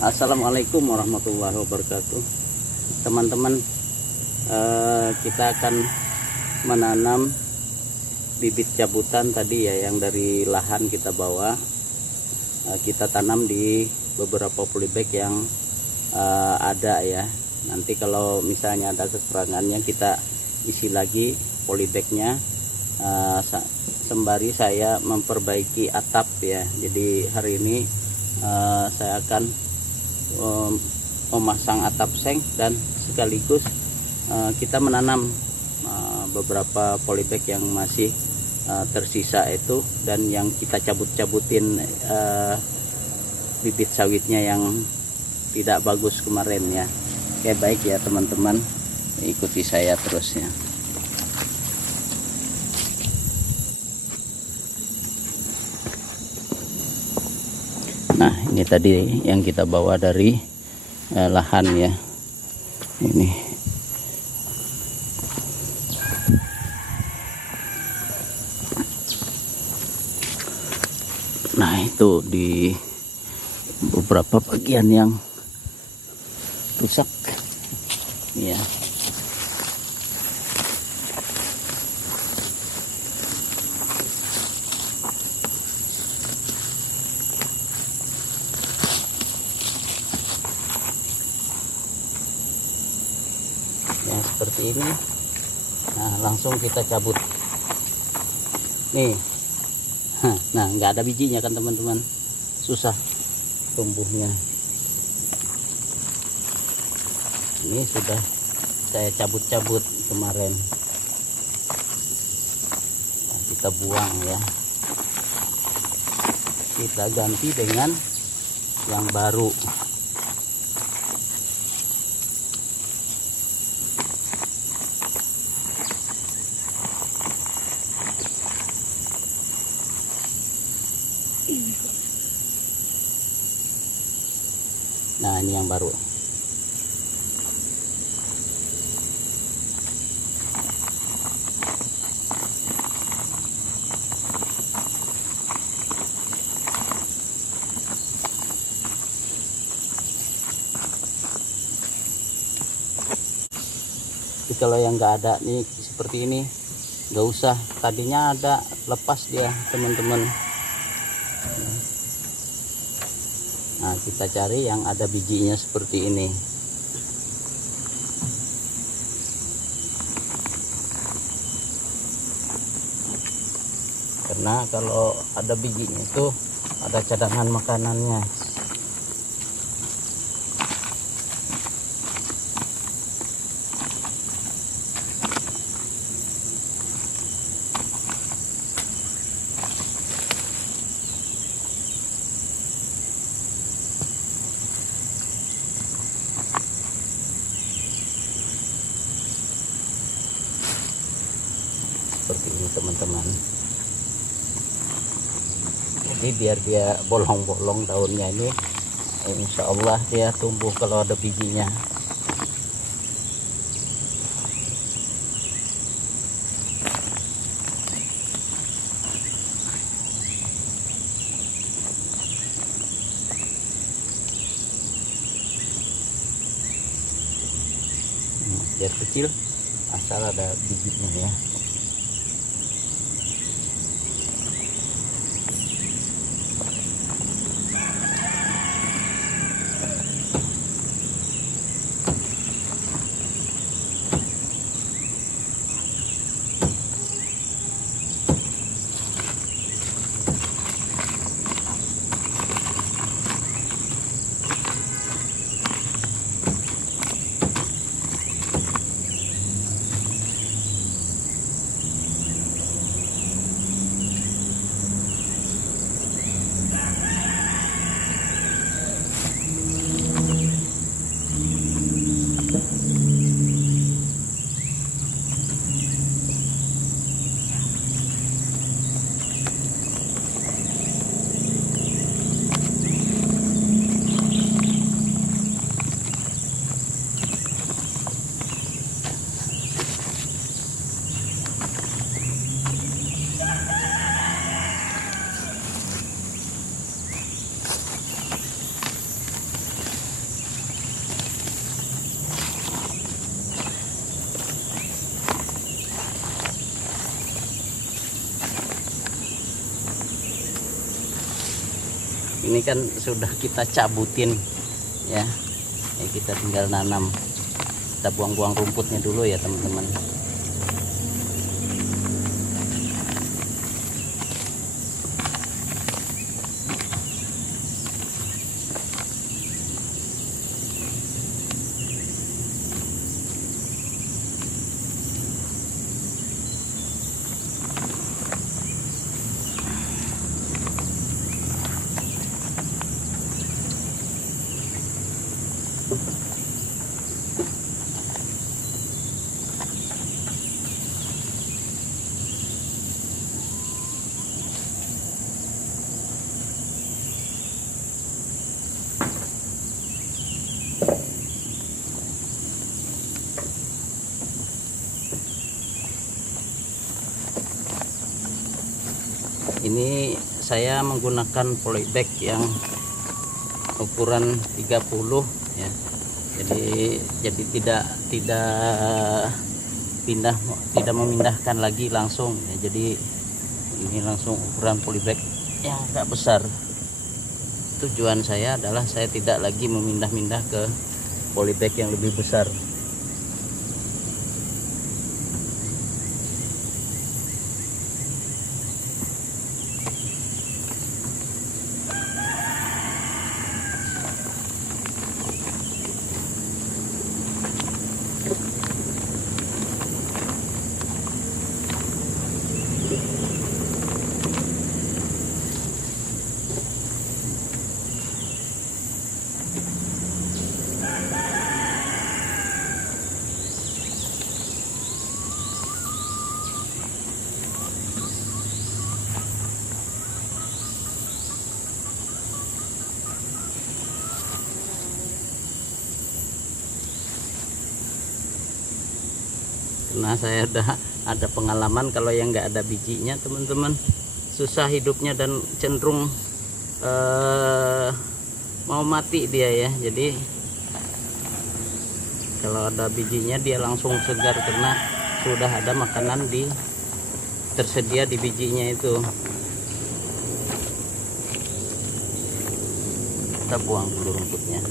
Assalamualaikum warahmatullahi wabarakatuh. Teman-teman, kita akan menanam bibit cabutan tadi ya, yang dari lahan kita bawa. Kita tanam di beberapa polybag yang ada ya. Nanti kalau misalnya ada kekurangannya, kita isi lagi polybagnya, sembari saya memperbaiki atap ya. Jadi hari ini saya akan memasang atap seng dan sekaligus kita menanam beberapa polybag yang masih tersisa itu, dan yang kita cabut-cabutin bibit sawitnya yang tidak bagus kemarin ya. Oke, baik ya teman-teman, ikuti saya terus ya. Nah, ini tadi yang kita bawa dari lahan ya. Ini. Nah, itu di beberapa bagian yang rusak. Ya. Yang seperti ini. Nah, langsung kita cabut nih. Nah, nggak ada bijinya kan teman-teman, susah tumbuhnya. Ini sudah saya cabut-cabut kemarin. Nah, kita buang ya, kita ganti dengan yang baru. Nah, ini yang baru. Tapi kalau yang nggak ada nih seperti ini, nggak usah. Tadinya ada, lepas dia teman-teman. Nah, kita cari yang ada bijinya seperti ini. Karena kalau ada bijinya itu ada cadangan makanannya. Seperti ini teman-teman. Jadi biar dia bolong-bolong daunnya ini, insya Allah dia tumbuh kalau ada bijinya. Biar kecil asal ada bijinya ya. Ini kan sudah kita cabutin ya. Kita tinggal nanam. Kita buang-buang rumputnya dulu ya teman-teman. Ini saya menggunakan polybag yang ukuran 30 ya. Jadi tidak memindahkan lagi langsung ya. Jadi ini langsung ukuran polybag yang agak besar. Tujuan saya adalah saya tidak lagi memindah-mindah ke polybag yang lebih besar. Karena saya ada pengalaman kalau yang nggak ada bijinya teman-teman, susah hidupnya dan cenderung mau mati dia ya. Jadi kalau ada bijinya dia langsung segar karena sudah ada makanan tersedia di bijinya itu. Kita buang dulu rumputnya.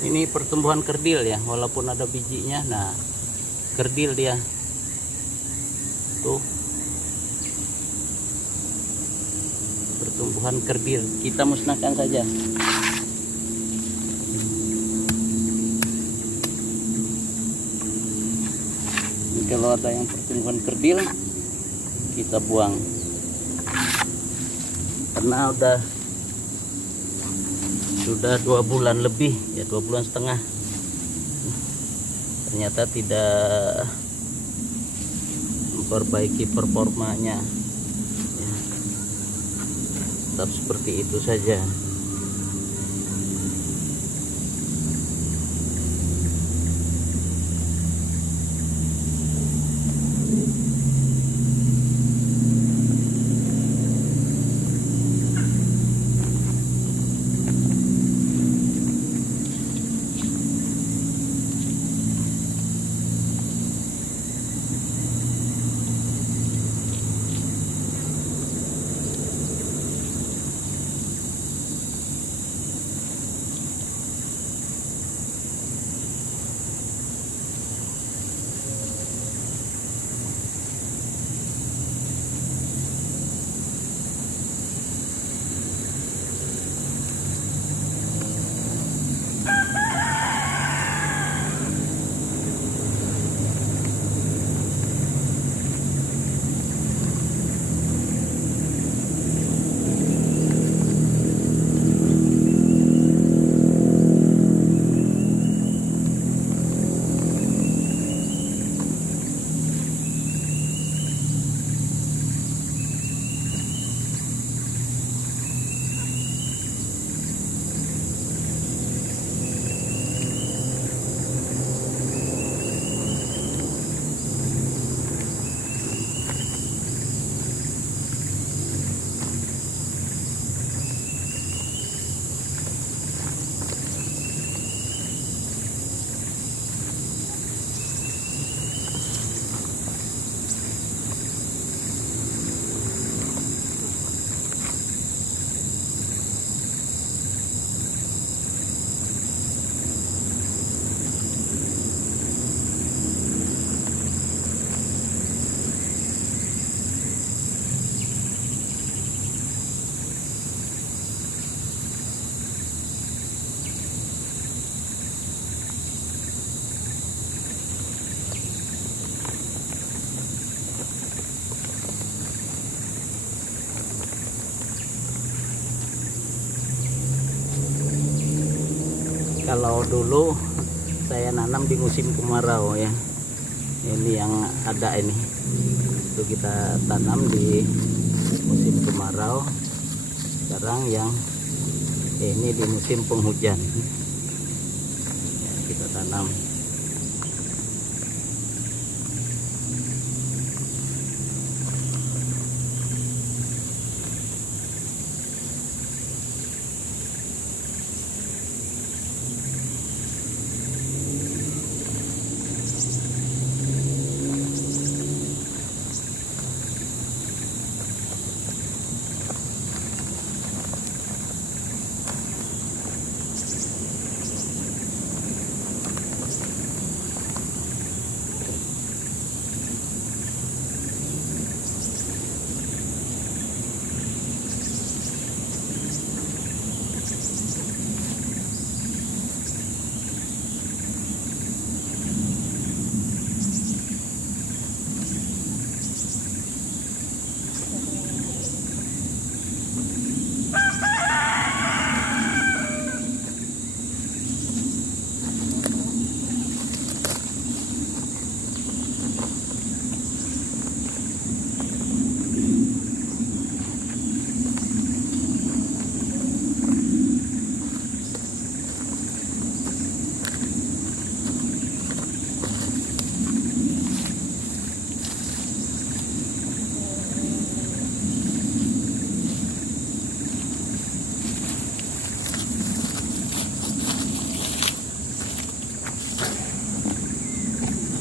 Ini pertumbuhan kerdil ya, walaupun ada bijinya. Nah, kerdil dia tuh, pertumbuhan kerdil kita musnahkan saja. Ini kalau ada yang pertumbuhan kerdil kita buang karena sudah 2 bulan lebih ya, 2 bulan setengah, ternyata tidak memperbaiki performanya ya, tetap seperti itu saja. Kalau dulu saya nanam di musim kemarau ya, ini yang ada ini itu kita tanam di musim kemarau. Sekarang yang ini di musim penghujan ya, kita tanam.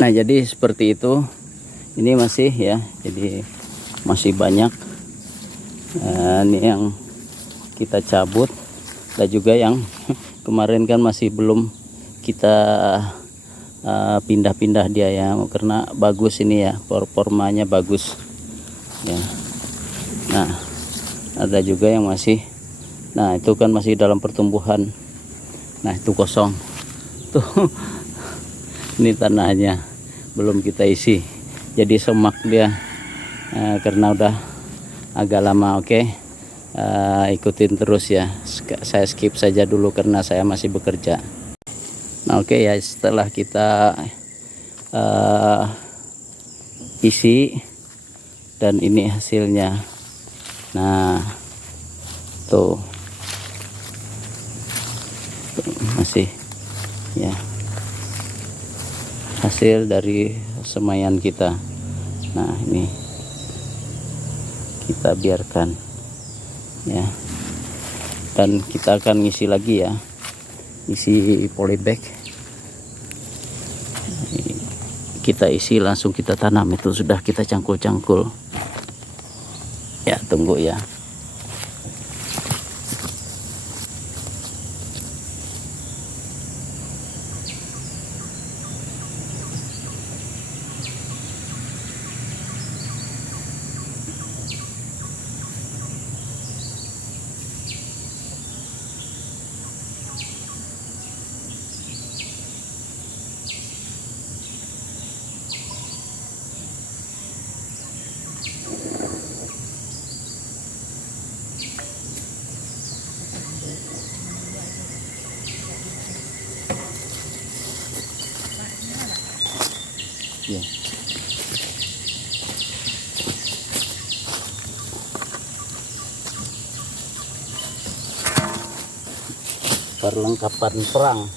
Nah, jadi seperti itu. Ini masih ya, jadi masih banyak. Ini yang kita cabut, dan juga yang kemarin kan masih belum kita pindah-pindah dia ya, karena bagus ini ya, performanya bagus ya. Nah, ada juga yang masih, nah itu kan masih dalam pertumbuhan. Nah, itu kosong tuh. Ini tanahnya belum kita isi, jadi semak dia karena udah agak lama. Oke, ikutin terus ya. Saya skip saja dulu karena saya masih bekerja. Nah, oke ya, setelah kita isi, dan ini hasilnya. Nah, tuh masih ya, hasil dari semaian kita. Nah, ini kita biarkan ya, dan kita akan ngisi lagi ya, isi polybag. Kita isi langsung kita tanam, itu sudah kita cangkul-cangkul ya. Tunggu ya. Ya. Perlengkapan perang.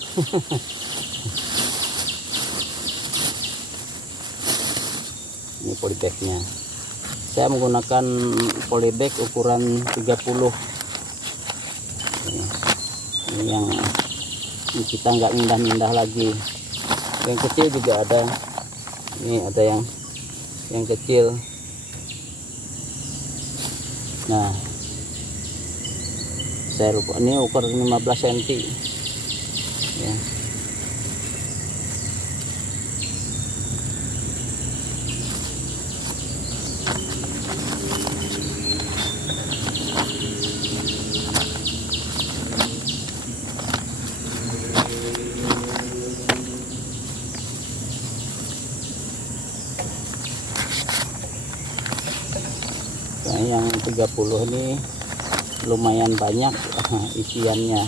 Ini polybagnya. Saya menggunakan polybag ukuran 30. Ini yang kita nggak mindah-mindah lagi. Yang kecil juga ada. Ini ada yang kecil. Nah, saya lupa, ini ukuran 15 cm ya. Nah, yang 30 ini lumayan banyak isiannya.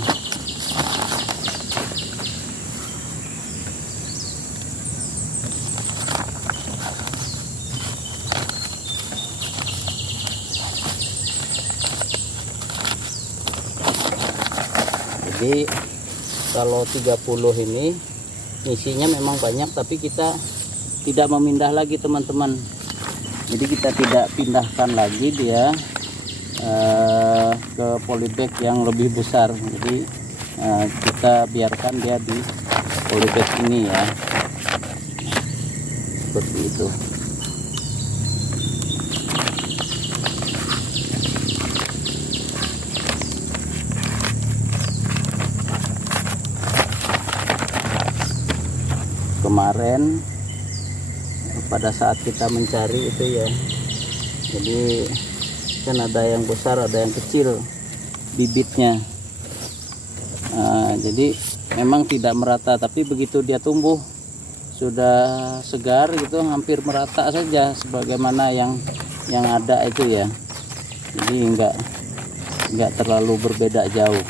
Jadi kalau 30 ini isinya memang banyak, tapi kita tidak memindah lagi teman-teman. Jadi kita tidak pindahkan lagi dia ke polybag yang lebih besar. Jadi kita biarkan dia di polybag ini ya, seperti itu. Kemarin pada saat kita mencari itu ya, jadi kan ada yang besar ada yang kecil bibitnya. Jadi memang tidak merata, tapi begitu dia tumbuh sudah segar gitu hampir merata saja sebagaimana yang ada itu ya. Jadi enggak terlalu berbeda jauh,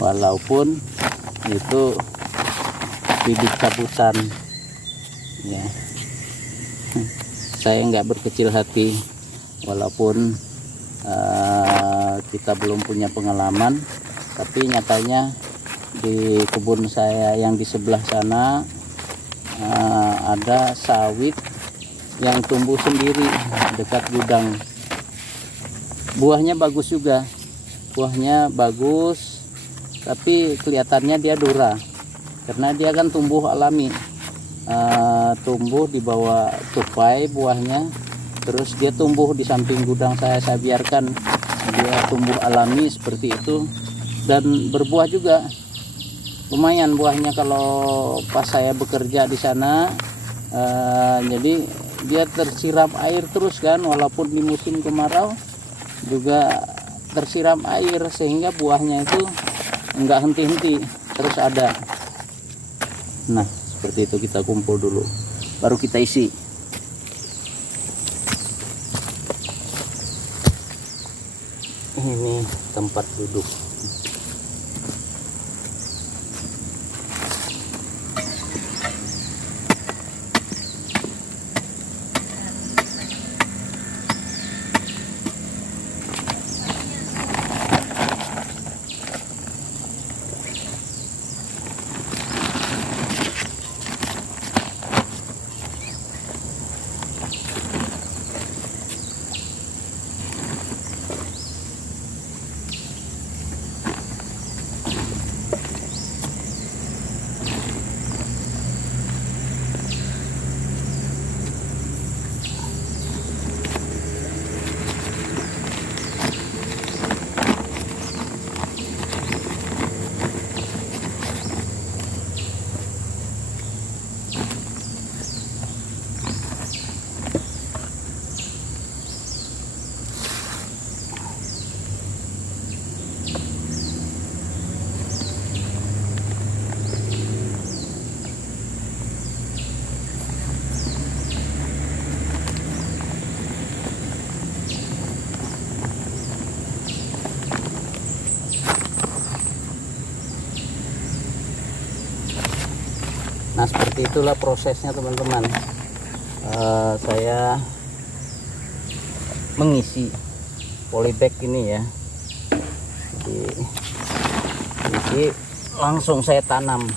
walaupun itu bibit cabutan ya. Saya enggak berkecil hati, walaupun kita belum punya pengalaman, tapi nyatanya di kebun saya yang di sebelah sana ada sawit yang tumbuh sendiri dekat gudang. Buahnya bagus juga, buahnya bagus, tapi kelihatannya dia dura karena dia kan tumbuh alami, tumbuh di bawah tupai buahnya, terus dia tumbuh di samping gudang saya biarkan dia tumbuh alami seperti itu, dan berbuah juga lumayan buahnya kalau pas saya bekerja di sana. Jadi dia tersiram air terus kan, walaupun di musim kemarau juga tersiram air, sehingga buahnya itu enggak henti-henti terus ada. Nah seperti itu, kita kumpul dulu baru kita isi. Ini tempat duduk. Nah seperti itulah prosesnya teman-teman. Saya mengisi polybag ini ya, jadi langsung saya tanam.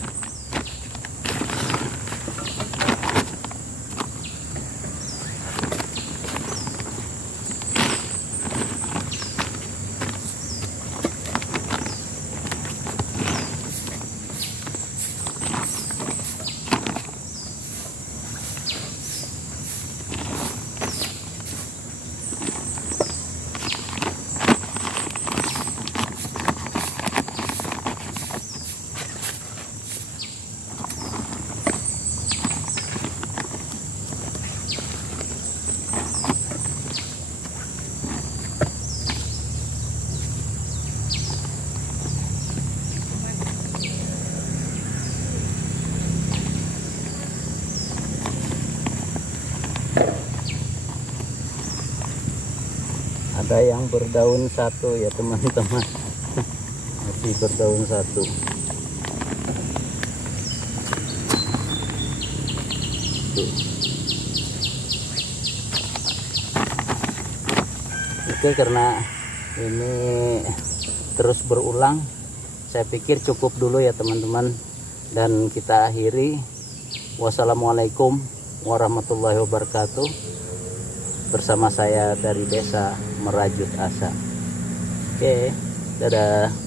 Ada yang berdaun satu ya teman-teman, masih berdaun satu. Tuh. Oke, karena ini terus berulang, saya pikir cukup dulu ya teman-teman, dan kita akhiri. Wassalamualaikum warahmatullahi wabarakatuh, bersama saya dari Desa Merajut Asa. Oke, dadah.